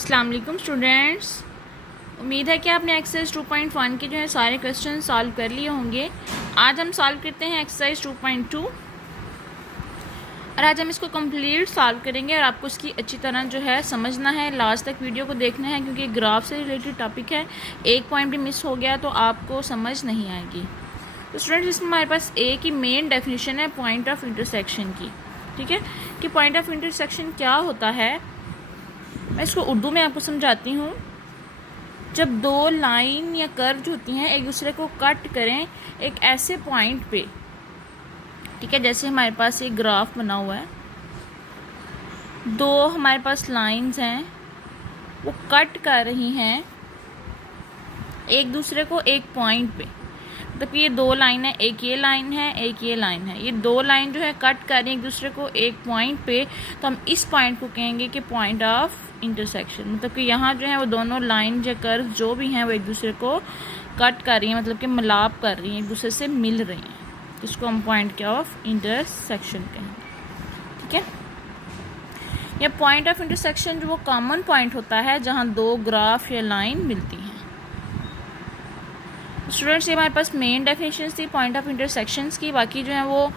अस्सलाम वालेकुम स्टूडेंट्स, उम्मीद है कि आपने एक्सरसाइज 2.1 के जो है सारे क्वेश्चन सॉल्व कर लिए होंगे। आज हम सॉल्व करते हैं एक्सरसाइज 2.2 और आज हम इसको कंप्लीट सॉल्व करेंगे और आपको इसकी अच्छी तरह जो है समझना है, लास्ट तक वीडियो को देखना है क्योंकि ग्राफ से रिलेटेड टॉपिक है। एक पॉइंट भी मिस हो गया तो आपको समझ नहीं आएगी। तो स्टूडेंट्स, इसमें हमारे पास ए की मेन डेफिनेशन है पॉइंट ऑफ इंटरसेक्शन की। ठीक है कि पॉइंट ऑफ इंटरसेक्शन क्या होता है, मैं इसको उर्दू में आपको समझाती हूँ। जब दो लाइन या कर्व होती हैं एक दूसरे को कट करें एक ऐसे पॉइंट पे, ठीक है, जैसे हमारे पास एक ग्राफ बना हुआ है, दो हमारे पास लाइंस हैं वो कट कर रही हैं एक दूसरे को एक पॉइंट पे। मतलब ये दो लाइन है, एक ये लाइन है एक ये लाइन है, ये दो लाइन जो है कट कर रही है एक दूसरे को एक पॉइंट पे, तो हम इस पॉइंट को कहेंगे कि पॉइंट ऑफ इंटरसेक्शन। मतलब कि यहाँ जो है वो दोनों लाइन या कर्व जो भी हैं वो एक दूसरे को कट कर रही हैं, मतलब कि मिलाप कर रही हैं, एक दूसरे से मिल रही हैं, जिसको हम पॉइंट क्या ऑफ इंटरसेक्शन कहेंगे। ठीक है, यह पॉइंट ऑफ इंटरसेक्शन जो वो कॉमन पॉइंट होता है जहाँ दो ग्राफ या लाइन मिलती हैं। स्टूडेंट्स, ये हमारे पास मेन डेफिनेशन थी पॉइंट ऑफ इंटरसेक्शंस की। बाकी जो है वो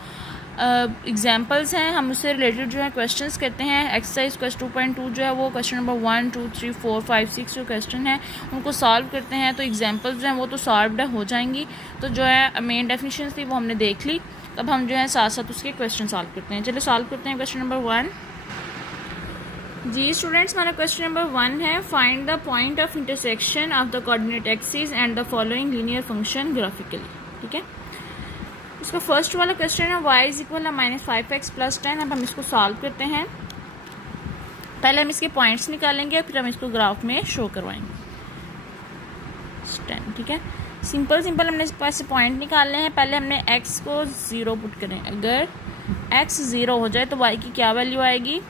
एग्जांपल्स हैं, हम उससे रिलेटेड जो है क्वेश्चंस करते हैं। एक्सरसाइज क्वेश्चन 2.2 जो है वो क्वेश्चन नंबर 1, 2, 3, 4, 5, 6 जो क्वेश्चन है उनको सॉल्व करते हैं। तो एग्जांपल्स जो हैं वो तो सॉल्व्ड हो जाएंगी। तो जो है मेन डेफिनेशन थी वो हमने देख ली, तब हम जो है साथ साथ उसके क्वेश्चन सॉल्व करते हैं। चलिए सॉल्व करते हैं क्वेश्चन नंबर 1। जी स्टूडेंट्स, हमारा क्वेश्चन नंबर 1 है find the point of intersection of the coordinate axis and the following linear function graphically. ठीक है, इसका फर्स्ट वाला क्वेश्चन है y इज इक्वल -5x + 10। अब हम इसको सॉल्व करते हैं। पहले हम इसके पॉइंट्स निकालेंगे फिर हम इसको ग्राफ में शो करवाएंगे। 10, ठीक है, सिंपल हमने इस पास से पॉइंट निकालने हैं। पहले हमने x को 0 पुट करें। अगर x 0 हो जाए तो y की क्या वैल्यू आएगी,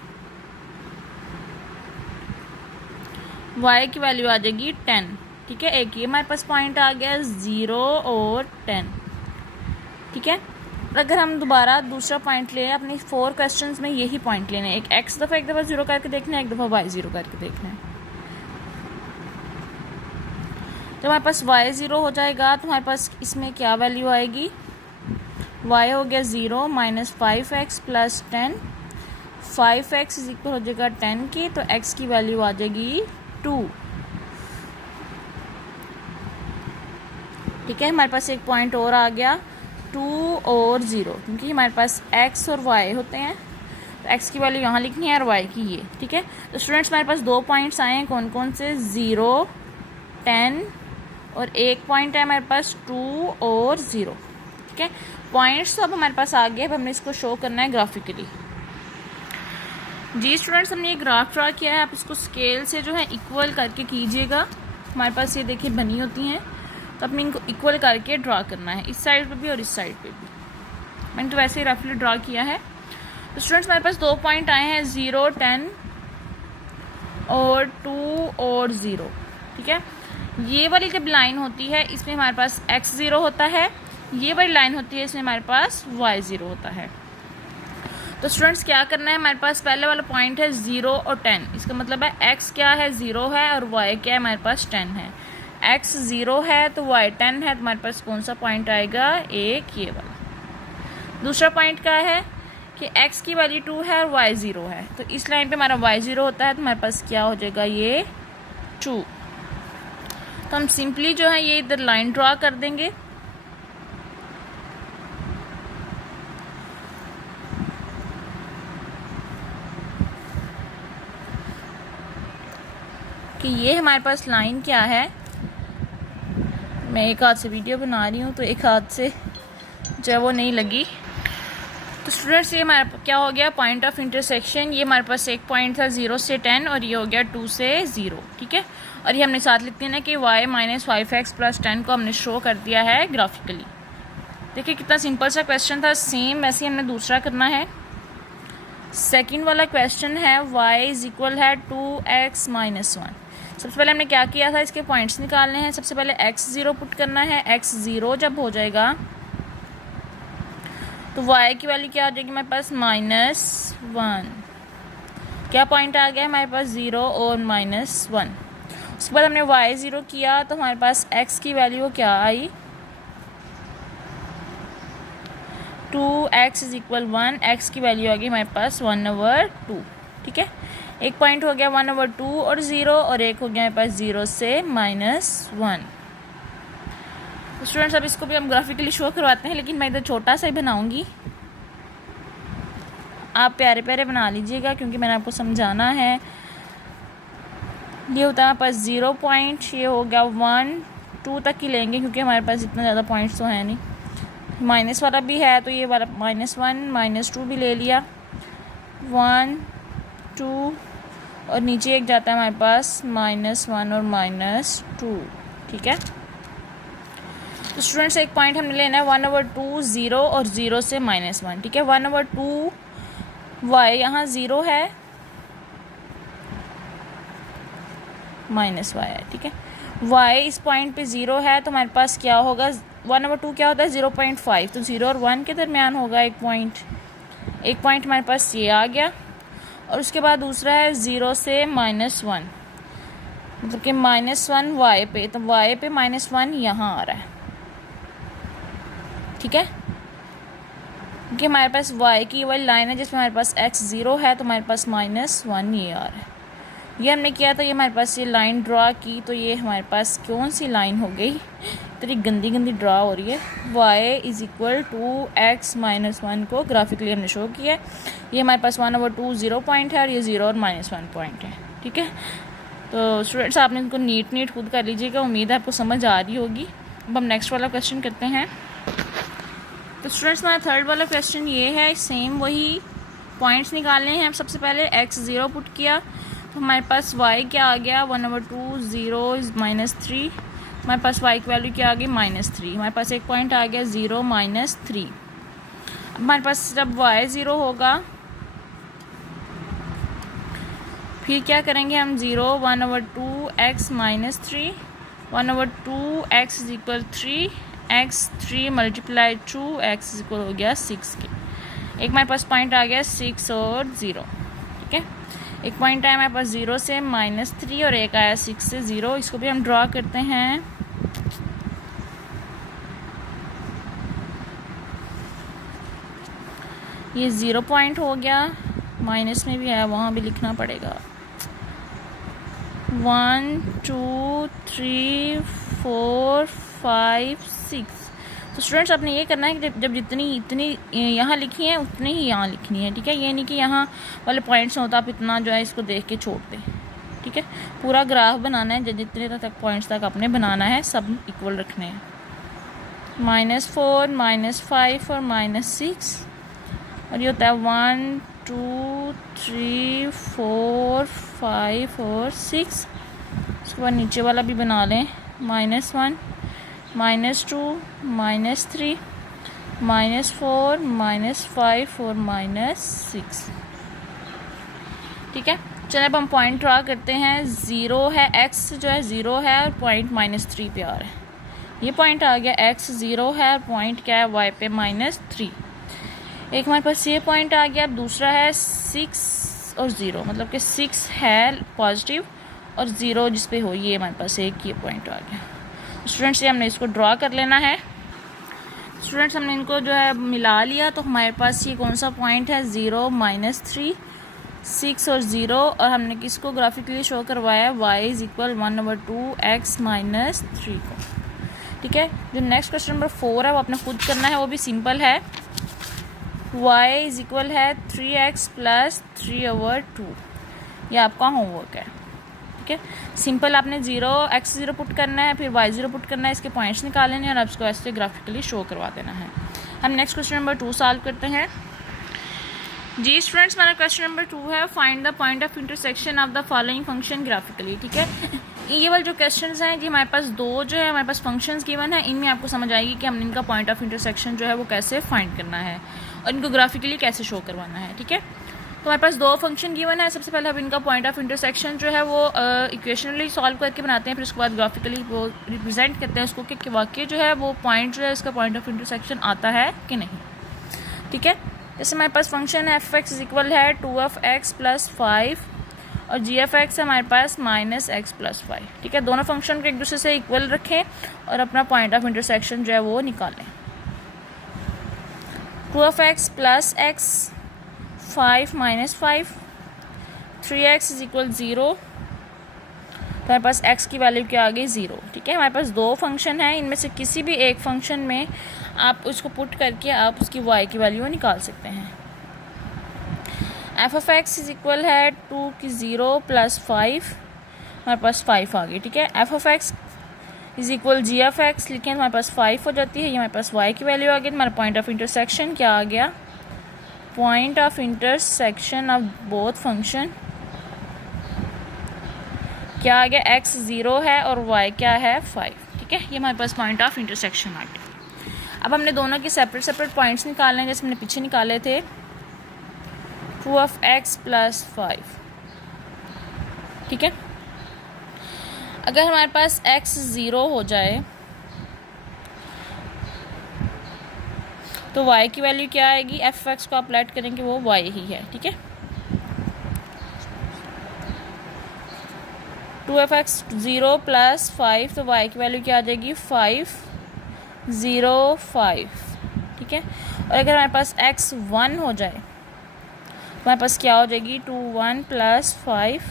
y की वैल्यू आ जाएगी 10। ठीक है, एक ये हमारे पास पॉइंट आ गया 0 और 10। ठीक है, अगर हम दोबारा दूसरा पॉइंट लें, अपने 4 क्वेश्चंस में यही पॉइंट लेने हैं। एक दफ़ा 0 करके देखना है, एक दफ़ा y 0 करके देखना है। जब हमारे पास y 0 हो जाएगा तो हमारे पास इसमें क्या वैल्यू आएगी, y हो गया 0 -5x + 10। 5x इज इक्वल हो जाएगा 10 की, तो x की वैल्यू आ जाएगी 2। ठीक है, हमारे पास एक पॉइंट और आ गया 2 और 0, क्योंकि हमारे पास x और y होते हैं तो x की वैल्यू यहाँ लिखनी है और y की ये। ठीक है, तो स्टूडेंट्स हमारे पास 2 पॉइंट्स आए हैं, कौन कौन से, 0, 10 और एक पॉइंट है हमारे पास 2 और 0। ठीक है, पॉइंट्स तो अब हमारे पास आ गए। अब हमने इसको शो करना है ग्राफिकली। जी स्टूडेंट्स, हमने ये ग्राफ ड्रा किया है, आप इसको स्केल से जो है इक्वल करके कीजिएगा। हमारे पास ये देखिए बनी होती हैं, तो अपने इनको इक्वल करके ड्रा करना है, इस साइड पे भी और इस साइड पे भी। मैंने तो वैसे ही रफली ड्रा किया है। तो स्टूडेंट्स हमारे पास 2 पॉइंट आए हैं 0, 10 और 2 और 0। ठीक है, ये वाली जब लाइन होती है इसमें हमारे पास x 0 होता है, ये वाली लाइन होती है इसमें हमारे पास y 0 होता है। तो स्टूडेंट्स क्या करना है, हमारे पास पहले वाला पॉइंट है 0 और 10, इसका मतलब है x क्या है 0 है और y क्या है हमारे पास 10 है। x 0 है तो y 10 है, तो हमारे पास कौन सा पॉइंट आएगा, एक ये वाला। दूसरा पॉइंट क्या है कि x की वैल्यू 2 है और y 0 है, तो इस लाइन पे हमारा y 0 होता है, तो हमारे पास क्या हो जाएगा, ये 2। तो हम सिंपली जो है ये इधर लाइन ड्रा कर देंगे। कि ये हमारे पास लाइन क्या है, मैं एक हाथ से वीडियो बना रही हूँ तो एक हाथ से जो है वो नहीं लगी। तो स्टूडेंट्स ये हमारा क्या हो गया, पॉइंट ऑफ इंटरसेक्शन। ये हमारे पास एक पॉइंट था 0 से 10 और ये हो गया 2 से 0। ठीक है, और ये हमने साथ लिख दिया ना कि y -5x + 10 को हमने शो कर दिया है ग्राफिकली। देखिए कितना सिंपल सा क्वेश्चन था। सेम वैसे ही हमने दूसरा करना है। सेकेंड वाला क्वेश्चन है y इज इक्वल है 2x - 1। सबसे पहले हमने क्या किया था, इसके पॉइंट्स निकालने हैं। सबसे पहले x 0 पुट करना है। x 0 जब हो जाएगा तो y की वैल्यू क्या आ जाएगी हमारे पास, -1। क्या पॉइंट आ गया हमारे पास 0 और -1। उसके बाद हमने y 0 किया तो हमारे पास x की वैल्यू क्या आई 2x = 1, x की वैल्यू आ गई हमारे पास 1/2। ठीक है, एक पॉइंट हो गया 1/2 और 0, और एक हो गया हमारे पास 0 से -1। तो स्टूडेंट्स अब इसको भी हम ग्राफिकली शो करवाते हैं, लेकिन मैं इधर छोटा सा ही बनाऊंगी, आप प्यारे प्यारे बना लीजिएगा क्योंकि मैंने आपको समझाना है। ये होता है हमारे पास 0 पॉइंट, ये हो गया 1 2 तक ही लेंगे क्योंकि हमारे पास इतना ज़्यादा पॉइंट्स तो है नहीं। माइनस वाला भी है तो ये वाला -1 -2 भी ले लिया, 1 2, और नीचे एक जाता है हमारे पास -1 और -2। ठीक है, तो स्टूडेंट्स एक पॉइंट हमने लेना है 1/2 0 और 0 से -1। ठीक है, 1/2 y यहाँ 0 है, -y है। ठीक है, y इस पॉइंट पे 0 है तो हमारे पास क्या होगा 1/2 क्या होता है 0.5, तो 0 और 1 के दरमियान होगा एक पॉइंट हमारे पास ये आ गया। और उसके बाद दूसरा है 0 से -1, मतलब कि -1 y पे, तो y पे -1 यहाँ आ रहा है। ठीक है, क्योंकि हमारे पास y की वाली लाइन है जिसमें हमारे पास x 0 है तो हमारे पास -1 ये आ रहा है। ये हमने किया था, ये हमारे पास ये लाइन ड्रा की, तो ये हमारे पास कौन सी लाइन हो गई, इतनी गंदी गंदी ड्रा हो रही है। y = 2x - 1 को ग्राफिकली हमने शो किया है। ये हमारे पास 1/2 0 पॉइंट है और ये 0 और -1 पॉइंट है। ठीक है, तो स्टूडेंट्स आपने इनको नीट खुद कर लीजिएगा, उम्मीद है आपको समझ आ रही होगी। अब हम नेक्स्ट वाला क्वेश्चन करते हैं। तो स्टूडेंट्स हमारा थर्ड वाला क्वेश्चन ये है, सेम वही पॉइंट्स निकालने हैं। सबसे पहले x 0 पुट किया तो हमारे पास y क्या आ गया 1/2 0 is -3, हमारे पास y की वैल्यू क्या आ गई -3। हमारे पास एक पॉइंट आ गया 0 -3। अब हमारे पास जब y 0 होगा फिर क्या करेंगे हम 0 1/2 x -3, 1/2 x = 3, x 3 × 2 x हो गया 6 के। एक हमारे पास पॉइंट आ गया 6 और 0। ठीक है, एक पॉइंट आया हमारे पास 0 से -3 और एक आया 6 से 0। इसको भी हम ड्रॉ करते हैं। ये 0 पॉइंट हो गया, माइनस में भी है, वहाँ भी लिखना पड़ेगा। 1 2 3 4 5 6। तो स्टूडेंट्स आपने ये करना है कि जब जितनी यहाँ लिखी है उतनी ही यहाँ लिखनी है। ठीक है, ये नहीं कि यहाँ वाले पॉइंट्स होता आप इतना जो है इसको देख के छोड़ दें। ठीक है, पूरा ग्राफ बनाना है, जितने तक पॉइंट्स तक आपने बनाना है सब इक्वल रखने हैं। -4 -5 और -6, और ये होता है 1 2 3 4 5 और 6। उसके बाद नीचे वाला भी बना लें, -1 -2 -3 -4 -5 और -6। ठीक है, चलिए अब हम पॉइंट ड्रा करते हैं। 0 है, x जो है 0 है और पॉइंट -3 पे आ रहा है। ये पॉइंट आ गया x 0 है और पॉइंट क्या है y पे -3। एक हमारे पास ये पॉइंट आ गया। अब दूसरा है 6 और 0, मतलब कि 6 है पॉजिटिव और 0 जिस पे हो, ये हमारे पास एक ये पॉइंट आ गया। स्टूडेंट्स ये हमने इसको ड्रॉ कर लेना है। स्टूडेंट्स हमने इनको जो है मिला लिया तो हमारे पास ये कौन सा पॉइंट है 0 -3 6 और 0, और हमने किसको ग्राफिकली शो करवाया y = 1/2 x -3 को। ठीक है, जो नेक्स्ट क्वेश्चन नंबर 4 है वो आपने खुद करना है, वो भी सिंपल है। y = 3x + 3/2, ये आपका होमवर्क है। ठीक है, सिंपल आपने x 0 पुट करना है, फिर y 0 पुट करना है, इसके पॉइंट्स निकाल लेने हैं और आप इसको ऐसे ग्राफिकली शो करवा देना है। हम नेक्स्ट क्वेश्चन नंबर 2 सॉल्व करते हैं। जी स्टूडेंट्स, हमारा क्वेश्चन नंबर 2 है, find the point of intersection of the following function graphically. ठीक है, ये वाले जो क्वेश्चंस हैं जी, हमारे पास दो जो है हमारे पास फंक्शंस गिवन है, इनमें आपको समझ आएगी कि हमने इनका पॉइंट ऑफ इंटरसेक्शन जो है वो कैसे फाइंड करना है और इनको ग्राफिकली कैसे शो करवाना है। ठीक है, तो हमारे पास दो फंक्शन गिवन है। सबसे पहले हम इनका पॉइंट ऑफ इंटरसेक्शन जो है वो इक्वेशनली सॉल्व करके बनाते हैं, फिर उसके बाद ग्राफिकली वो रिप्रेजेंट करते हैं उसको कि वाकई जो है वो पॉइंट जो है इसका पॉइंट ऑफ इंटरसेक्शन आता है कि नहीं। ठीक है, जैसे हमारे पास फंक्शन है f(x) = 2f(x + 5 और जी एफ एक्स है हमारे पास माइनस एक्स प्लस वाई। ठीक है, दोनों फंक्शन को एक दूसरे से इक्वल रखें और अपना पॉइंट ऑफ इंटरसेक्शन जो है वो निकालें। 2x plus x 5 minus 5 3x is equal 0। तो हमारे पास x की वैल्यू क्या आ गई 0। ठीक है, हमारे पास दो फंक्शन है, इनमें से किसी भी एक फंक्शन में आप उसको पुट करके आप उसकी y की वैल्यू निकाल सकते हैं। F of x is equal है 2 की 0 प्लस 5, हमारे पास 5 आ गई। ठीक है, f of x is equal g f x लिखें तो हमारे पास 5 हो जाती है, ये हमारे पास y की वैल्यू आ गई। हमारा पॉइंट ऑफ इंटरसेक्शन क्या आ गया, point of intersection of both function क्या आ गया, x 0 है और y क्या है 5। ठीक है, ये हमारे पास पॉइंट ऑफ इंटरसेक्शन आ गया। अब हमने दोनों के सेपरेट सेपरेट पॉइंट्स निकालने हैं, जैसे हमने पीछे निकाले थे 2x प्लस 5। ठीक है, अगर हमारे पास x 0 हो जाए तो y की वैल्यू क्या आएगी, एफ एक्स को आप लेट करेंगे वो y ही है। ठीक है, 2f(x) 0 प्लस 5 तो y की वैल्यू क्या आ जाएगी 5 0 5। ठीक है, और अगर हमारे पास x 1 हो जाए तो हमारे पास क्या हो जाएगी 2 1 प्लस 5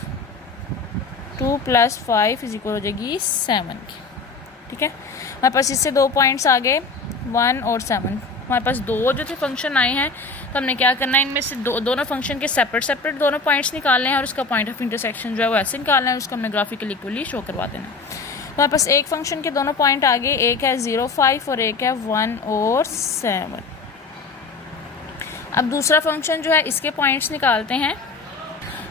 2 प्लस 5 इज इक्वल हो जाएगी 7 की। ठीक है, हमारे पास इससे दो पॉइंट्स आ गए 1 और 7। हमारे पास दो जो थे फंक्शन आए हैं, तो हमने क्या करना है, इनमें से दोनों फंक्शन के सेपरेट सेपरेट दोनों पॉइंट्स निकालने हैं और उसका पॉइंट ऑफ इंटरसेक्शन जो है वो ऐसे निकालना है, उसको हमने ग्राफिकली इक्वली शो करवा देना है। तो हमारे पास एक फंक्शन के दोनों पॉइंट आ गए, एक है 0 5 और एक है 1 और 7। अब दूसरा फंक्शन जो है इसके पॉइंट्स निकालते हैं।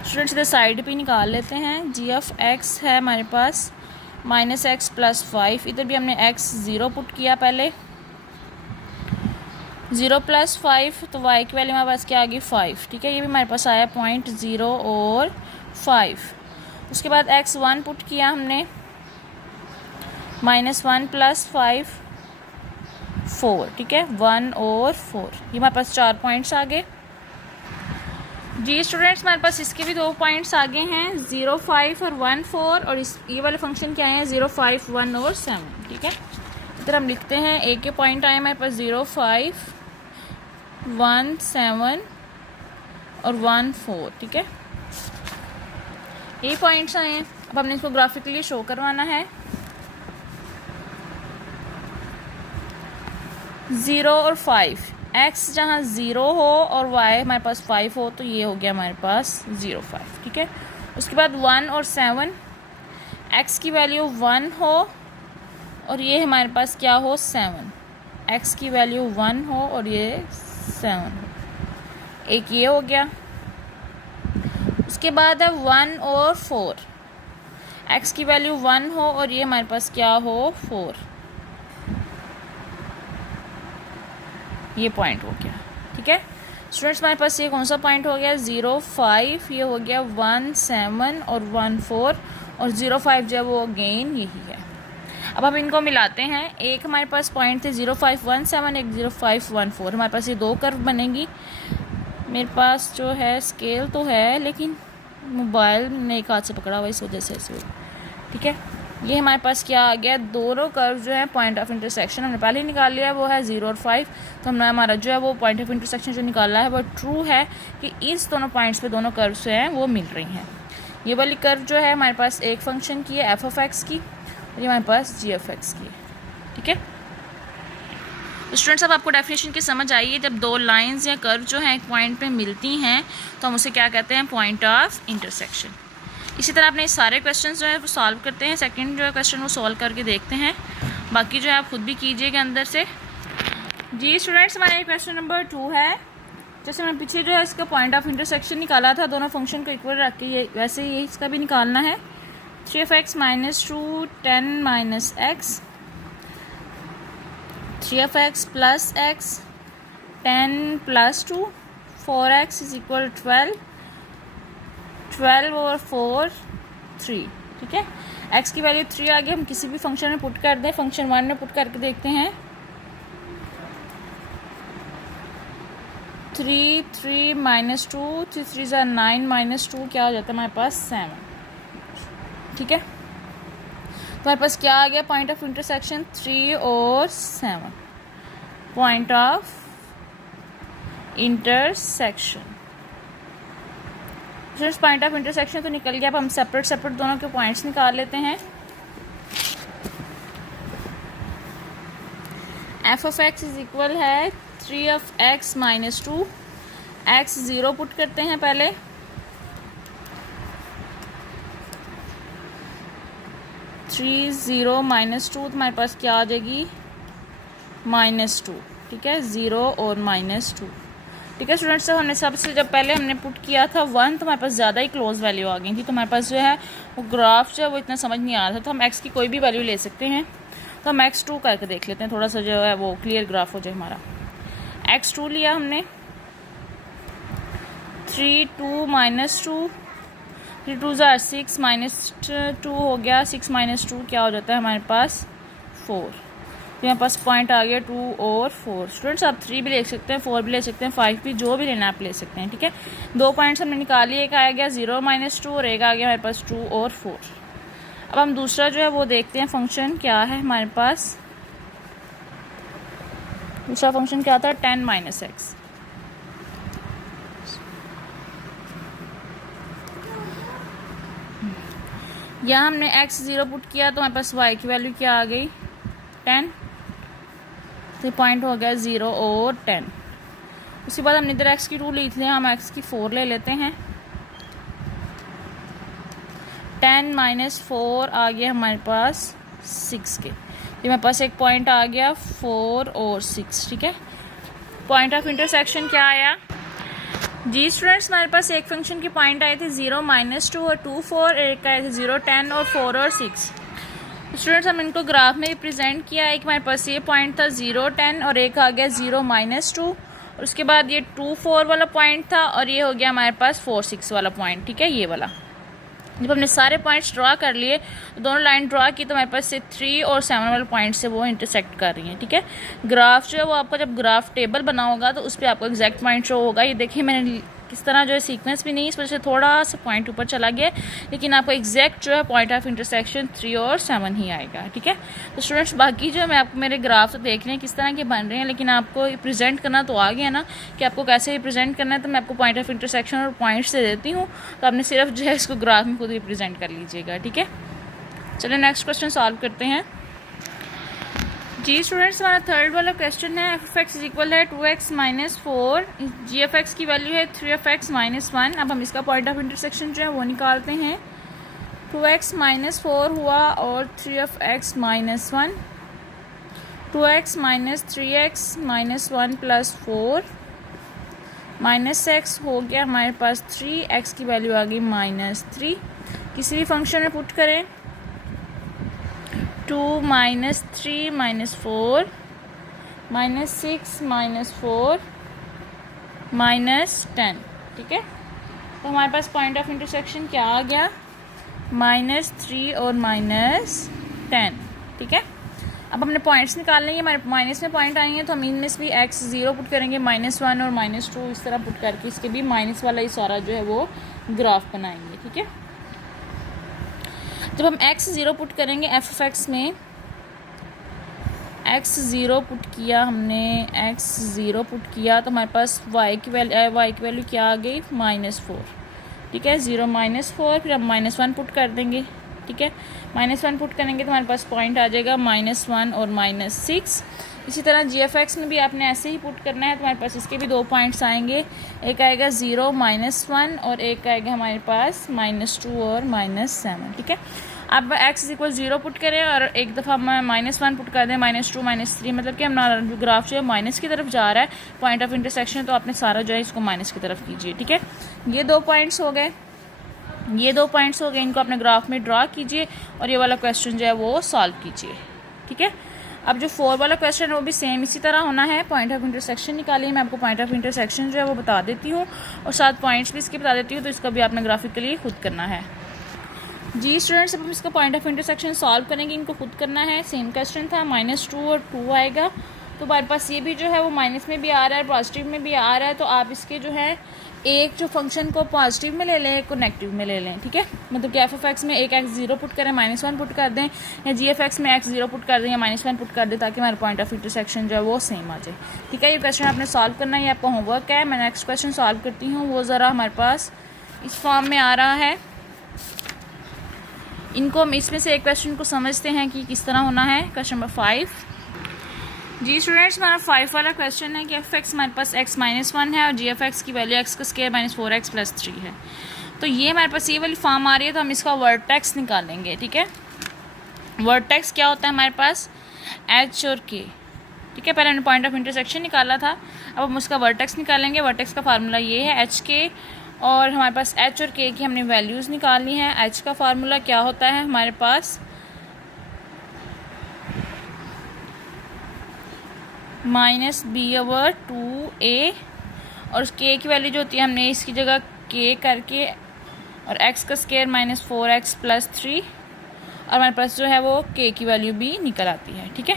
स्टूडेंट्स इधर साइड पे निकाल लेते हैं। जी ऑफ एक्स है हमारे पास माइनस एक्स प्लस 5, इधर भी हमने x 0 पुट किया पहले 0 प्लस 5 तो y की वैल्यू हमारे पास क्या आ गई 5। ठीक है, ये भी हमारे पास आया पॉइंट 0 और 5। उसके बाद x 1 पुट किया हमने माइनस 1 प्लस 5 4। ठीक है, 1 और 4, ये हमारे पास 4 पॉइंट्स आ गए। जी स्टूडेंट्स, हमारे पास इसके भी दो पॉइंट्स आगे हैं 0 5 और 1 4, और इस ये वाले फंक्शन क्या हैं 0 5 1 और 7। ठीक है, इधर हम लिखते हैं ए के पॉइंट आए हमारे पास 0 5 1 7 और 1 4। ठीक है, ये पॉइंट्स आए हैं। अब हमने इसको ग्राफिकली शो करवाना है। 0 और 5, x जहाँ 0 हो और y हमारे पास 5 हो तो ये हो गया हमारे पास 0 5। ठीक है, उसके बाद 1 और 7, x की वैल्यू 1 हो और ये हमारे पास क्या हो 7, x की वैल्यू 1 हो और ये 7 हो, एक ये हो गया। उसके बाद है 1 और 4, x की वैल्यू 1 हो और ये हमारे पास क्या हो 4, ये पॉइंट हो गया। ठीक है स्टूडेंट्स, हमारे पास ये कौन सा पॉइंट हो गया 0 5, ये हो गया 1 7 और 1 4, और 0 5 जो है वो अगेन यही है। अब हम इनको मिलाते हैं। एक हमारे पास पॉइंट थे 0 5 1 7, एक 0 5 1 4। हमारे पास ये दो कर्व बनेंगी। मेरे पास जो है स्केल तो है लेकिन मोबाइल ने एक हाथ से पकड़ा हुआ, इस वजह से ऐसे हुई। ठीक है, ये हमारे पास क्या आ गया, दोनों कर्व जो है पॉइंट ऑफ इंटरसेक्शन हमने पहले ही निकाल लिया है, वो है 0 और 5। तो हमने हमारा जो है वो पॉइंट ऑफ इंटरसेक्शन जो निकाला है वो ट्रू है कि इस दोनों पॉइंट्स पे दोनों कर्व जो हैं वो मिल रही हैं। ये वाली कर्व जो है हमारे पास एक फंक्शन की है एफ ऑफ एक्स की, और ये हमारे पास जी एफ एक्स की है। ठीक है स्टूडेंट्स, अब आपको डेफिनेशन की समझ आई है। जब दो लाइंस या कर्व जो हैं एक पॉइंट पे मिलती हैं तो हम उसे क्या कहते हैं, पॉइंट ऑफ इंटरसेक्शन। इसी तरह अपने सारे क्वेश्चंस जो है वो सॉल्व करते हैं। सेकंड जो है क्वेश्चन वो सॉल्व करके देखते हैं, बाकी जो है आप खुद भी कीजिएगा अंदर से। जी स्टूडेंट्स, हमारे क्वेश्चन नंबर 2 है। जैसे मैंने पीछे जो है इसका पॉइंट ऑफ इंटरसेक्शन निकाला था, दोनों फंक्शन को इक्वल रख के, वैसे ही इसका भी निकालना है। 3f(x - 2 10 - x 3f(x + x 10 + 2 4x = 12 12 over 4 3। ठीक है, x की वैल्यू 3 आगे हम किसी भी फंक्शन में पुट कर दें। फंक्शन 1 में पुट करके देखते हैं। 3 3 माइनस 2 3 3 ज़ा 9 माइनस 2 क्या हो जाता है हमारे पास 7, ठीक है। तो हमारे पास क्या आ गया पॉइंट ऑफ इंटरसेक्शन 3 और 7, point of intersection. Point of intersection तो निकल गया। अब हम सेपरेट सेपरेट दोनों के पॉइंट्स निकाल लेते हैं। F of x is equal है 3 of x minus 2, x 0 put करते हैं पहले, थ्री 0 माइनस 2 तो हमारे पास क्या आ जाएगी -2, ठीक है, 0 और -2, ठीक है स्टूडेंट्स। तो हमने सबसे जब पहले हमने पुट किया था 1 तो हमारे पास ज़्यादा ही क्लोज वैल्यू आ गई थी, तो हमारे पास जो है वो ग्राफ जो है वो इतना समझ नहीं आ रहा था, तो हम एक्स की कोई भी वैल्यू ले सकते हैं। तो हम x2 करके देख लेते हैं, थोड़ा सा जो है वो क्लियर ग्राफ हो जाए हमारा। x2 लिया हमने, 3 2 माइनस 2, 3 2 ज़ा 6 माइनस 2 हो गया, 6 माइनस 2 क्या हो जाता है हमारे पास 4, तो यहाँ पास पॉइंट आ गया 2 और 4। स्टूडेंट्स आप 3 भी ले सकते हैं, 4 भी ले सकते हैं, 5 भी, जो भी लेना आप ले सकते हैं, ठीक है। 2 पॉइंट्स हमने निकाली, एक आ गया 0 माइनस 2 और एक आ गया हमारे पास 2 और 4। अब हम दूसरा जो है वो देखते हैं फंक्शन क्या है हमारे पास। दूसरा फंक्शन क्या था 10 माइनस एक्स, यहाँ हमने x 0 पुट किया तो हमारे पास y की वैल्यू क्या आ गई 10, तो पॉइंट हो गया 0 और 10। उसके बाद हमने इधर x की 2 ली थी, हम x की 4 ले लेते हैं, 10 माइनस 4 आ गया हमारे पास 6 के, तो हमारे पास एक पॉइंट आ गया 4 और 6, ठीक है। पॉइंट ऑफ इंटरसेक्शन क्या आया जी स्टूडेंट्स, हमारे पास एक फंक्शन की पॉइंट आए थे 0 माइनस 2 और 2 4, एक आए थे 0 10 और 4 और 6। स्टूडेंट्स हम इनको ग्राफ में रिप्रेजेंट किया, एक हमारे पास ये पॉइंट था 0 10 और एक आ गया 0 माइनस 2, और उसके बाद ये 2 4 वाला पॉइंट था और ये हो गया हमारे पास 4 6 वाला पॉइंट, ठीक है, ये वाला। जब हमने सारे पॉइंट्स ड्रा कर लिए, दोनों लाइन ड्रा की, तो हमारे पास से 3 और 7 वाले पॉइंट से वो इंटरसेक्ट कर रही हैं, ठीक है। ग्राफ जो है वो आपका जब ग्राफ टेबल बना होगा तो उस पर आपको एग्जैक्ट पॉइंट शो होगा। ये देखिए मैंने किस तरह जो है सीक्वेंस भी नहीं, इस वजह से थोड़ा सा पॉइंट ऊपर चला गया, लेकिन आपको एग्जैक्ट जो है पॉइंट ऑफ इंटरसेक्शन 3 और 7 ही आएगा, ठीक है। तो स्टूडेंट्स बाकी जो है मैं आपको मेरे ग्राफ तो देख रहे हैं किस तरह के बन रहे हैं, लेकिन आपको प्रेजेंट करना तो आ गया ना कि आपको कैसे रिप्रेजेंट करना है। तो मैं आपको पॉइंट ऑफ इंटरसेक्शन और पॉइंट्स दे देती हूँ, तो आपने सिर्फ जो है इसको ग्राफ में खुद रिप्रेजेंट कर लीजिएगा, ठीक है। चलिए नेक्स्ट क्वेश्चन सॉल्व करते हैं जी स्टूडेंट्स। हमारा थर्ड वाला क्वेश्चन है f of x is equal है 2x माइनस 4, जी एफ एक्स की वैल्यू है 3x माइनस 1। अब हम इसका पॉइंट ऑफ इंटरसेक्शन जो है वो निकालते हैं। 2x माइनस 4 हुआ और 3x minus 1, 2x minus 3x minus 1 plus 4 minus x हो गया हमारे पास 3, x की वैल्यू आ गई -3। किसी भी फंक्शन में पुट करें 2 minus 3 minus 4 minus 6 minus 4 minus 10, ठीक है। तो हमारे पास पॉइंट ऑफ इंटरसेक्शन क्या आ गया -3 और -10, ठीक है। अब हमने पॉइंट्स निकाल लेंगे, हमारे माइनस में पॉइंट आएंगे तो हम इनमें से भी x 0 पुट करेंगे, -1 और -2 इस तरह पुट करके इसके भी माइनस वाला ही सारा जो है वो ग्राफ बनाएंगे, ठीक है। जब हम x 0 पुट करेंगे एफ ऑफ एक्स में, x 0 पुट किया हमने, x 0 पुट किया तो हमारे पास y की वैल्यू क्या आ गई -4, ठीक है, 0 -4। फिर हम -1 पुट कर देंगे, ठीक है। -1 पुट करेंगे तो हमारे पास पॉइंट आ जाएगा -1 और -6। इसी तरह जी एफ एक्स में भी आपने ऐसे ही पुट करना है, तो हमारे पास इसके भी 2 पॉइंट्स आएंगे, एक आएगा 0 -1 और एक आएगा हमारे पास -2 और -7, ठीक है। अब x इक्वल 0 पुट करें और एक दफ़ा हम -1 पुट कर दें, -2 -3, मतलब कि हमारा ग्राफ जो है माइनस की तरफ जा रहा है पॉइंट ऑफ इंटरसेक्शन, तो आपने सारा जो है इसको माइनस की तरफ कीजिए, ठीक है। ये 2 पॉइंट्स हो गए, ये 2 पॉइंट्स हो गए, इनको अपने ग्राफ में ड्रा कीजिए और ये वाला क्वेश्चन जो है वो सॉल्व कीजिए, ठीक है। अब जो 4 वाला क्वेश्चन है वो भी सेम इसी तरह होना है, पॉइंट ऑफ इंटरसेक्शन निकालिए। मैं आपको पॉइंट ऑफ इंटरसेक्शन जो है वो बता देती हूँ और साथ पॉइंट्स भी इसके बता देती हूँ, तो इसका भी आपने ग्राफिकली खुद करना है जी स्टूडेंट्स। अब हम इसका पॉइंट ऑफ इंटरसेक्शन सॉल्व करेंगे, इनको खुद करना है। सेम क्वेश्चन था, -2 और 2 आएगा, तो हमारे पास ये भी जो है वो माइनस में भी आ रहा है, पॉजिटिव में भी आ रहा है। तो आप इसके जो है एक जो फंक्शन को पॉजिटिव में ले लें, एक को नेगेटिव में ले लें, ठीक है। मतलब कि एफ ऑफ एक्स में एक एक्स 0 पुट करें, -1 पुट कर दें, या जी एफ एक्स में एक्स 0 पुट कर दें या -1 पुट कर दें, ताकि हमारा पॉइंट ऑफ इंटरसेक्शन जो है वो सेम आ जाए, ठीक है। ये क्वेश्चन आपने सॉल्व करना है, ये आपका होमवर्क है। मैं नेक्स्ट क्वेश्चन सॉल्व करती हूँ, वो ज़रा हमारे पास इस फॉर्म में आ रहा है। इनको हम इसमें से एक क्वेश्चन को समझते हैं कि किस तरह होना है। क्वेश्चन नंबर 5 जी स्टूडेंट्स, हमारा 5 वाला क्वेश्चन है कि एफ एक्स हमारे पास x-1 है और जी एफ एक्स की वैल्यू एक्स का स्क्वायर -4x + 3 है। तो ये हमारे पास ये वाली फॉर्म आ रही है, तो हम इसका वर्टेक्स निकालेंगे, ठीक है। वर्टेक्स क्या होता है हमारे पास, h और k, ठीक है। पहले हमने पॉइंट ऑफ इंटरसेक्शन निकाला था, अब हम उसका वर्टेक्स निकालेंगे। वर्टेक्स का फार्मूला ये है HK, और हमारे पास h और k की हमने वैल्यूज़ निकालनी है। h का फार्मूला क्या होता है हमारे पास -b/2a, और उस k की वैल्यू जो होती है हमने इसकी जगह k करके और x का स्क्वायर -4x + 3, और हमारे पास जो है वो k की वैल्यू भी निकल आती है, ठीक है।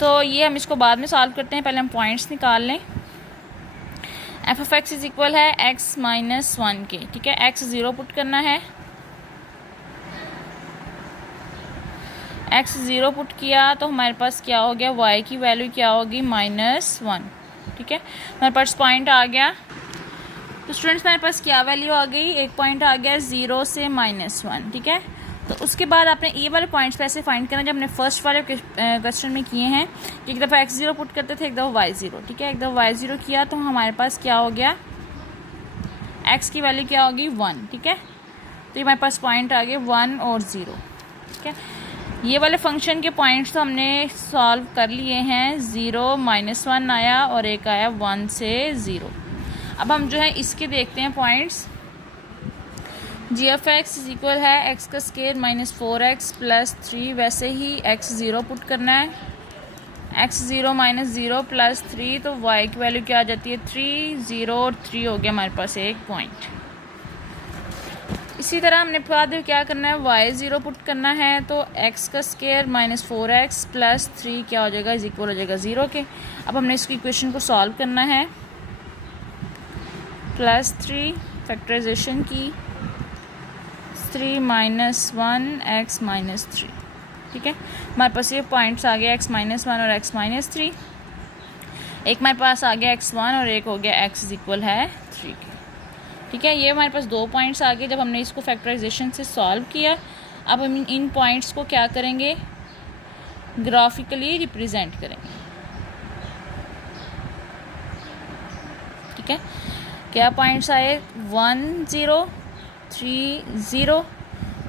तो ये हम इसको बाद में सॉल्व करते हैं, पहले हम पॉइंट्स निकाल लें। एफ ऑफ एक्स = है x-1 के, ठीक है। x 0 पुट करना है, x 0 पुट किया तो हमारे पास क्या हो गया, y की वैल्यू क्या होगी -1, ठीक है। हमारे पास पॉइंट आ गया। तो स्टूडेंट्स हमारे पास क्या वैल्यू आ गई, एक पॉइंट आ गया 0 से -1, ठीक है। तो उसके बाद आपने ये वाले पॉइंट्स पैसे फाइंड करना जो हमने फर्स्ट वाले क्वेश्चन में किए हैं कि एक दफ़ा x 0 पुट करते थे, एक दफ़ा y 0, ठीक है। एक दफ़ा y 0 किया तो हमारे पास क्या हो गया, x की वैल्यू क्या होगी 1, ठीक है। तो ये हमारे पास पॉइंट आ गए 1 और 0, ठीक है। ये वाले फंक्शन के पॉइंट्स तो हमने सॉल्व कर लिए हैं। 0 -1 आया और एक आया 1 से 0। अब हम जो है इसके देखते हैं पॉइंट्स। जी एफ एक्स = है x का स्क्वायर -4x + 3, वैसे ही x 0 पुट करना है, x 0 -0 + 3, तो y की वैल्यू क्या आ जाती है 3, 0 और 3 हो गया हमारे पास एक पॉइंट। इसी तरह हमने बाद क्या करना है, y 0 पुट करना है, तो x का स्क्वायर -4x + 3 क्या हो जाएगा, इक्वल हो जाएगा 0 के। अब हमने इसकी इक्वेशन को सॉल्व करना है, +3 फैक्टराइजेशन की 3 - 1x - 3, ठीक है। हमारे पास ये पॉइंट्स आ गए x - 1 और x - 3। एक हमारे पास आ गया x1 और एक हो गया x = है 3 के, ठीक है। ये हमारे पास 2 पॉइंट्स आ गए जब हमने इसको फैक्टराइजेशन से सॉल्व किया। अब हम इन पॉइंट्स को क्या करेंगे, ग्राफिकली रिप्रेजेंट करेंगे, ठीक है। क्या पॉइंट्स आए, 1 0 3 0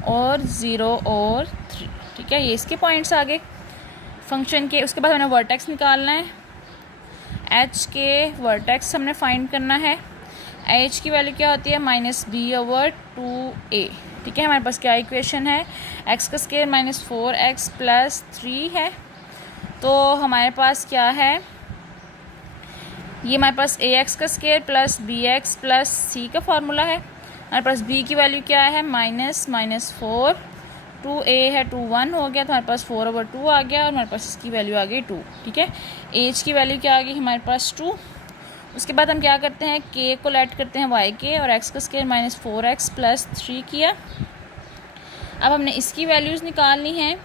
और 0 और 3, ठीक है। ये इसके पॉइंट्स आ गए फंक्शन के। उसके बाद हमें वर्टेक्स निकालना है, h के वर्टेक्स हमने फाइंड करना है। h की वैल्यू क्या होती है -b/2a, ठीक है। हमारे पास क्या इक्वेशन है, x का स्क्वायर -4x + 3 है। तो हमारे पास क्या है, ये हमारे पास ax का स्क्वायर + bx + c का फार्मूला है। हमारे पास b की वैल्यू क्या है -4, 2a है 2 1 हो गया, तो हमारे पास 4/2 आ गया, और हमारे पास इसकी वैल्यू आ गई 2, ठीक है। h की वैल्यू क्या आ गई हमारे पास 2। उसके बाद हम क्या करते हैं, k को ऐड करते हैं y के, और x का स्क्वायर -4x + 3 किया। अब हमने इसकी वैल्यूज़ निकालनी है।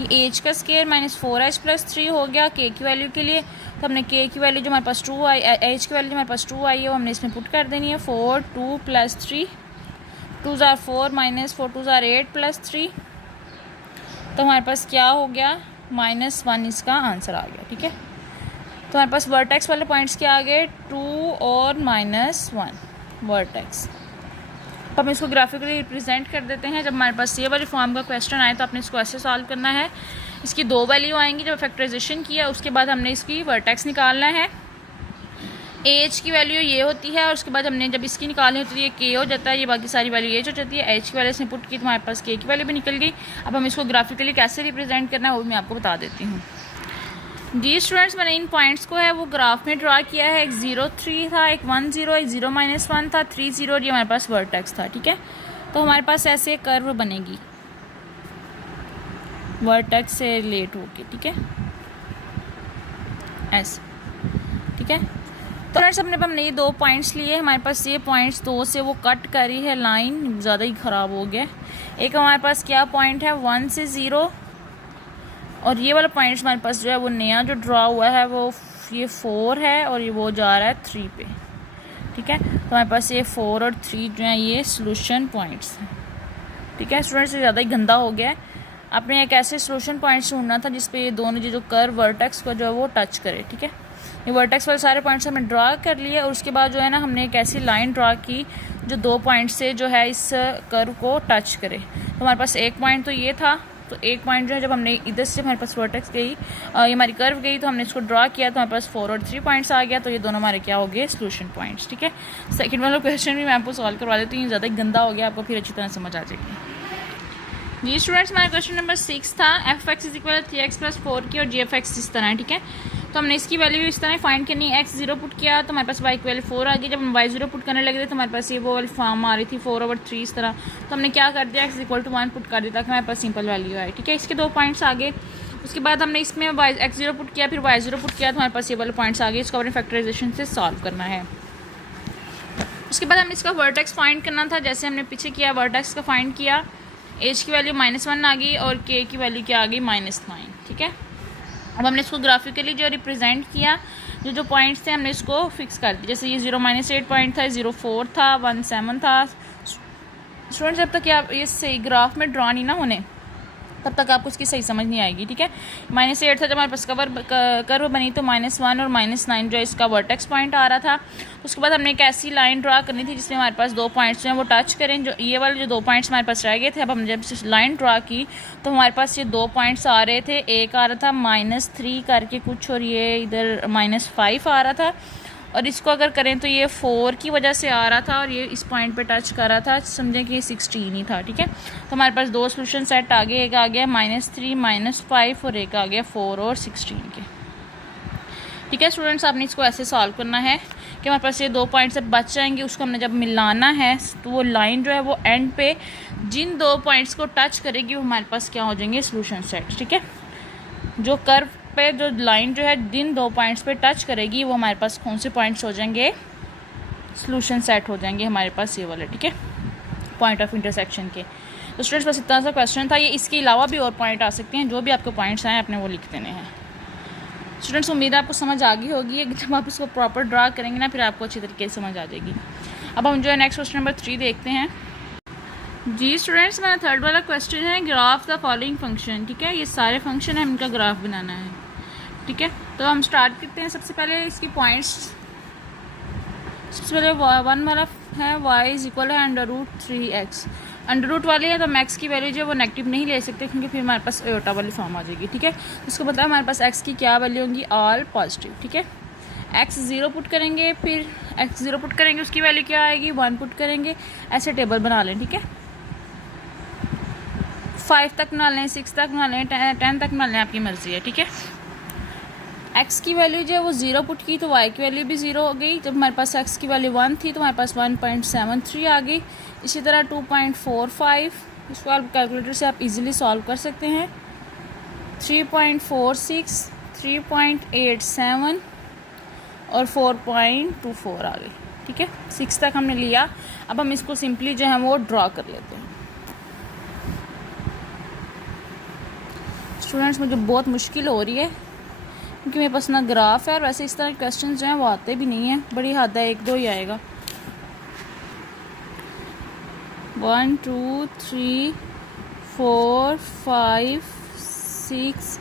ये h का स्क्वायर -4h + 3 हो गया k की वैल्यू के लिए। तो हमने k की वैल्यू जो हमारे पास 2 आई, h की वैल्यू जो हमारे पास 2 आई है वो हमने इसमें पुट कर देनी है। 4 2 + 3, 2 * 4 -4 2 * 8 + 3, तो हमारे पास क्या हो गया -1 इसका आंसर आ गया, ठीक है। तो हमारे पास वर्टेक्स वाले पॉइंट्स क्या आ गए, 2 और -1 वर्टेक्स। तो हम इसको ग्राफिकली रिप्रेजेंट कर देते हैं। जब हमारे पास ये वाली फॉर्म का क्वेश्चन आए तो आपने इसको ऐसे सॉल्व करना है। इसकी 2 वैल्यू आएंगी जब फैक्टराइजेशन किया, उसके बाद हमने इसकी वर्टेक्स निकालना है। एच की वैल्यू ये होती है, और उसके बाद हमने जब इसकी निकालनी होती है ये के हो जाता है, ये बाकी सारी वैल्यू एच हो जाती है। एच की वैल्यू इसमें पुट की तो हमारे पास के की वैल्यू भी निकल गई। अब हम इसको ग्राफिकली कैसे रिप्रेजेंट करना है वो मैं आपको बता देती हूँ। जी स्टूडेंट्स, मैंने इन पॉइंट्स को है वो ग्राफ में ड्रा किया है। एक 0 3 था, एक 1 0, एक 0 -1 था, 3 0, और ये हमारे पास वर्टेक्स था, ठीक है। तो हमारे पास ऐसे कर्व बनेगी, वर्टेक्स से रिलेट होके, ठीक है, ऐसे, ठीक है। तो फ्रेंड्स हमने ये 2 पॉइंट्स लिए, हमारे पास ये पॉइंट्स 2 से वो कट करी है लाइन, ज़्यादा ही ख़राब हो गया। एक हमारे पास क्या पॉइंट है 1 से 0, और ये वाला पॉइंट्स हमारे पास जो है वो नया जो ड्रा हुआ है वो ये 4 है, और ये वो जा रहा है 3 पे, ठीक है। तो हमारे पास ये 4 और 3 जो है ये सोल्यूशन पॉइंट्स हैं, ठीक है। स्टूडेंट्स ज़्यादा ही गंदा हो गया है। आपने एक ऐसे सोल्यूशन पॉइंट्स ढूंढना था जिसपे ये दोनों जो कर्व वर्टेक्स को जो है वो टच करे, ठीक है। ये वर्टेक्स वाले सारे पॉइंट्स हमने ड्रा कर लिए, और उसके बाद जो है ना हमने एक ऐसी लाइन ड्रा की जो 2 पॉइंट से जो है इस कर्व को टच करे। तो हमारे पास एक पॉइंट तो ये था, तो एक पॉइंट जो है जब हमने इधर से हमारे पास वर्टेक्स गई, ये हमारी कर्व गई, तो हमने इसको ड्रा किया, तो हमारे पास 4 और 3 पॉइंट्स आ गया। तो ये दोनों हमारे क्या हो गए सोल्यूशन पॉइंट्स, ठीक है। सेकंड वाला क्वेश्चन भी मैं आपको सॉल्व करवा देती हूँ, ज़्यादा गंदा हो गया, आपको फिर अच्छी तरह समझ आ जाएगी। जी स्टूडेंट्स, हमारा क्वेश्चन नंबर 6 था, f(x) = 3x + 4 की और g(x) इस तरह है, ठीक है। तो हमने इसकी वैल्यू इस तरह फाइंड करनी है। x 0 पुट किया तो हमारे पास y की वैल्यू 4 आ गई। जब हम y 0 पुट करने लगे थे तो हमारे पास ये वो वाली फॉर्म आ रही थी 4/3 इस तरह। तो हमने क्या कर दिया, x = 1 पुट कर दिया ताकि हमारे पास सिंपल वैल्यू आए, ठीक है। इसके 2 पॉइंट्स आ गए। उसके बाद हमने इसमें x 0 पुट किया, फिर y 0 पुट किया, तो हमारे पास ये वाले पॉइंट्स आ गए। इसको अपने फैक्टराइजेशन से सॉल्व करना है। उसके बाद हमें इसका वर्टेक्स फाइंड करना था, जैसे हमने पीछे किया, वर्टेक्स का फाइंड किया। एज की वैल्यू -1 आ गई और के की वैल्यू क्या आ गई -9, ठीक है। अब हमने इसको ग्राफिकली जो रिप्रेजेंट किया, जो पॉइंट्स थे हमने इसको फिक्स कर दिया। जैसे ये 0 -8 पॉइंट था, 0 4 था, 1 7 था। स्टूडेंट्स जब तक आप ये सही ग्राफ में ड्रॉ नहीं ना होने तब तक आपको इसकी सही समझ नहीं आएगी, ठीक है। -8 था जब हमारे पास कर्व बनी, तो -1 और -9 जो है इसका वर्टेक्स पॉइंट आ रहा था। उसके बाद हमने एक ऐसी लाइन ड्रा करनी थी जिसमें हमारे पास 2 पॉइंट्स जो हैं वो टच करें। जो ये वाले जो 2 पॉइंट्स हमारे पास रह गए थे, अब हम जब लाइन ड्रा की तो हमारे पास ये 2 पॉइंट्स आ रहे थे। एक आ रहा था -3 करके कुछ, और ये इधर -5 आ रहा था। और इसको अगर करें तो ये 4 की वजह से आ रहा था, और ये इस पॉइंट पे टच कर रहा था, समझें कि ये 16 ही था, ठीक है। तो हमारे पास 2 सोल्यूशन सेट आ गए, एक आ गया -3 -5 और एक आ गया 4 और 16 के, ठीक है। स्टूडेंट्स आपने इसको ऐसे सॉल्व करना है कि हमारे पास ये 2 पॉइंट्स अब बच जाएंगे। उसको हमने जब मिलाना है तो वो लाइन जो है वो एंड पे जिन 2 पॉइंट्स को टच करेगी वो हमारे पास क्या हो जाएंगे सोल्यूशन सेट, ठीक है। जो कर्व पे जो लाइन जो है जिन 2 पॉइंट्स पे टच करेगी वो हमारे पास कौन से पॉइंट्स हो जाएंगे, सोल्यूशन सेट हो जाएंगे हमारे पास ये वाले, ठीक है, पॉइंट ऑफ इंटरसेक्शन के। तो स्टूडेंट्स बस इतना सा क्वेश्चन था। ये इसके अलावा भी और पॉइंट आ सकते हैं, जो भी आपके पॉइंट्स आए अपने वो लिख देने हैं। स्टूडेंट्स उम्मीद है आपको समझ आ गई होगी। जब आप इसको प्रॉपर ड्रा करेंगे ना फिर आपको अच्छी तरीके से समझ आ जाएगी। अब हम जो है नेक्स्ट क्वेश्चन नंबर 3 देखते हैं। जी स्टूडेंट्स, मेरा 3rd वाला क्वेश्चन है, ग्राफ द फॉलोइंग फंक्शन, ठीक है। ये सारे फंक्शन है, इनका ग्राफ बनाना है, ठीक है। तो हम स्टार्ट करते हैं। सबसे पहले इसकी पॉइंट्स, सबसे पहले 1 वाला है y = √3x। अंडर वाले हैं तो हम x की वैल्यू जो है वो नेगेटिव नहीं ले सकते, क्योंकि फिर हमारे पास एयोटा वाली फॉर्म आ जाएगी, ठीक है। इसको मतलब हमारे पास x की क्या वैल्यू होंगी, ऑल पॉजिटिव, ठीक है। x 0 पुट करेंगे, फिर x 0 पुट करेंगे, उसकी वैल्यू क्या आएगी, 1 पुट करेंगे। ऐसे टेबल बना लें, ठीक है। 5 तक बना लें, 6 तक बना लें, 10 तक बना लें, आपकी मर्जी है, ठीक है। x की वैल्यू जो है वो 0 पुट की तो y की वैल्यू भी 0 हो गई। जब हमारे पास x की वैल्यू 1 थी तो हमारे पास 1.73 आ गई। इसी तरह 2.45, इसको आप कैलकुलेटर से आप इजीली सॉल्व कर सकते हैं। 3.46, 3.87 और 4.24 आ गई, ठीक है। 6 तक हमने लिया। अब हम इसको सिंपली जो है वो ड्रॉ कर लेते हैं। स्टूडेंट्स मुझे बहुत मुश्किल हो रही है क्योंकि मेरे पास ना ग्राफ है, और वैसे इस तरह के क्वेश्चन जो हैं वो आते भी नहीं हैं, बड़ी हद है, 1-2 ही आएगा। 1 2 3 4 5 6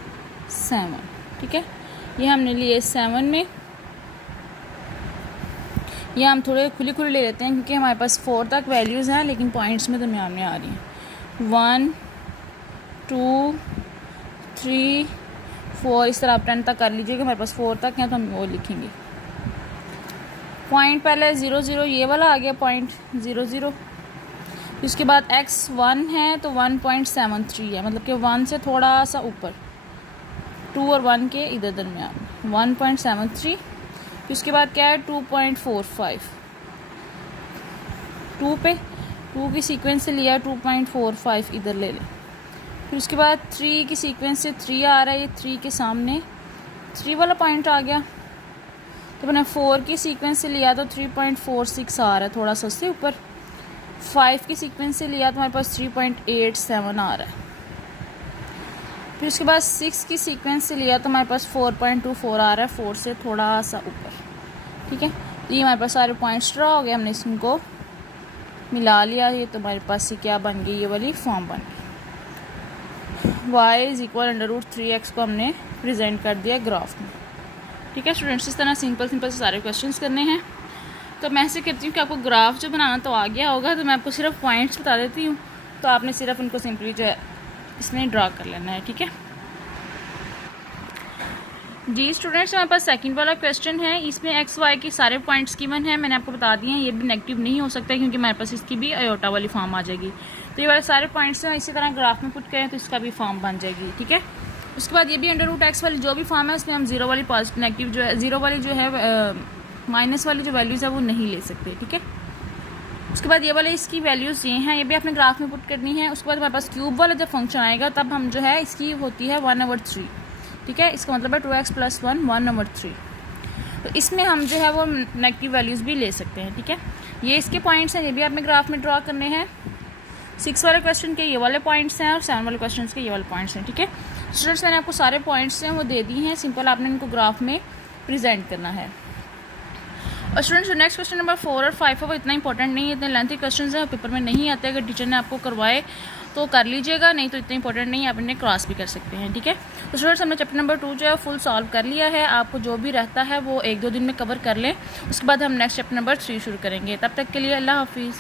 7, ठीक है। ये हमने लिए 7 में। ये हम थोड़े खुली खुली ले लेते हैं क्योंकि हमारे पास 4 तक वैल्यूज़ हैं, लेकिन पॉइंट्स में तो में आ रही हैं। 1 2 3 4, इस तरह आप 10 तक कर लीजिएगा। हमारे पास 4 तक हैं तो हम वो लिखेंगे। पॉइंट पहले 0 0, ये वाला आ गया पॉइंट 0 0। उसके बाद x 1 है तो 1.73 है, मतलब कि 1 से थोड़ा सा ऊपर, 2 और 1 के इधर दरमियान 1.73। फिर उसके बाद क्या है 2.45, 2 पे 2 की सीक्वेंस से लिया, 2.45 इधर ले लें। फिर उसके बाद 3 की सीक्वेंस से 3 आ रहा है, ये 3 के सामने 3 वाला पॉइंट आ गया। तो मैंने 4 की सीक्वेंस से लिया तो 3.46 आ रहा है, थोड़ा सा उससे ऊपर। 5 की सीक्वेंस से लिया तो हमारे पास 3.87 आ रहा है। फिर उसके बाद 6 की सीक्वेंस से लिया तो हमारे पास 4.24 आ रहा है, 4 से थोड़ा सा ऊपर। ठीक है, तो ये हमारे पास सारे पॉइंट्स ड्रा हो गए, हमने इसको मिला लिया। ये तो हमारे पास ये क्या बन गई, ये वाली फॉर्म बन गई। y = √3x को हमने प्रेजेंट कर दिया ग्राफ में। ठीक है स्टूडेंट्स, इस तरह सिंपल से सारे क्वेश्चंस करने हैं। तो मैं ऐसे करती हूँ कि आपको ग्राफ जो बनाना तो आ गया होगा, तो मैं आपको सिर्फ पॉइंट्स बता देती हूँ, तो आपने सिर्फ उनको सिंपली जो है इसमें ड्रा कर लेना है। ठीक है जी स्टूडेंट्स, हमारे पास सेकंड वाला क्वेश्चन है। इसमें एक्स वाई के सारे पॉइंट्स गिवन हैं, मैंने आपको बता दिए हैं। ये भी नेगेटिव नहीं हो सकता क्योंकि हमारे पास इसकी भी आयोटा वाली फॉर्म आ जाएगी। तो ये वाले सारे पॉइंट्स हैं, इसी तरह ग्राफ में पुट करें तो इसका भी फॉर्म बन जाएगी। ठीक है, उसके बाद ये भी √x वाली जो भी फॉर्म है उसमें हम जीरो वाली पॉजिटिव नेगेटिव जो है, जीरो वाली जो है माइनस वाली जो वैल्यूज़ है वो नहीं ले सकते। ठीक है, उसके बाद ये वाले इसकी वैल्यूज़ ये हैं, ये भी आपने ग्राफ में पुट करनी है। उसके बाद हमारे पास क्यूब वाला जब फंक्शन आएगा तब हम जो है इसकी होती है 1/3। ठीक है, इसका मतलब है 2x + 1 1/3। तो इसमें हम जो है वो नेगेटिव वैल्यूज़ भी ले सकते हैं। ठीक है, ये इसके पॉइंट्स हैं, ये भी आपने ग्राफ में ड्रा करने हैं। 6 वाले क्वेश्चन के ये वाले पॉइंट्स हैं और 7 वाले क्वेश्चन के ये वाले पॉइंट्स हैं। ठीक है स्टूडेंट्स, मैंने आपको सारे पॉइंट्स हैं वो दे दी हैं, सिंपल आपने इनको ग्राफ में प्रेजेंट करना है। और स्टूडेंट्स, जो नेक्स्ट क्वेश्चन नंबर 4 और 5 है वो इतना इंपॉर्टेंट नहीं है, इतने लेंथी क्वेश्चन हैं, पेपर में नहीं आते। अगर टीचर ने आपको करवाए तो कर लीजिएगा, नहीं तो इतने इंपॉर्टेंट नहीं है, आप इन्हें क्रॉस भी कर सकते हैं। ठीक है, तो स्टूडेंट्स हमने चैप्टर नंबर 2 जो है फुल सॉल्व कर लिया है। आपको जो भी रहता है वो 1-2 दिन में कवर कर लें, उसके बाद हम नेक्स्ट चैप्टर नंबर 3 शुरू करेंगे। तब तक के लिए अल्लाह हाफिज़।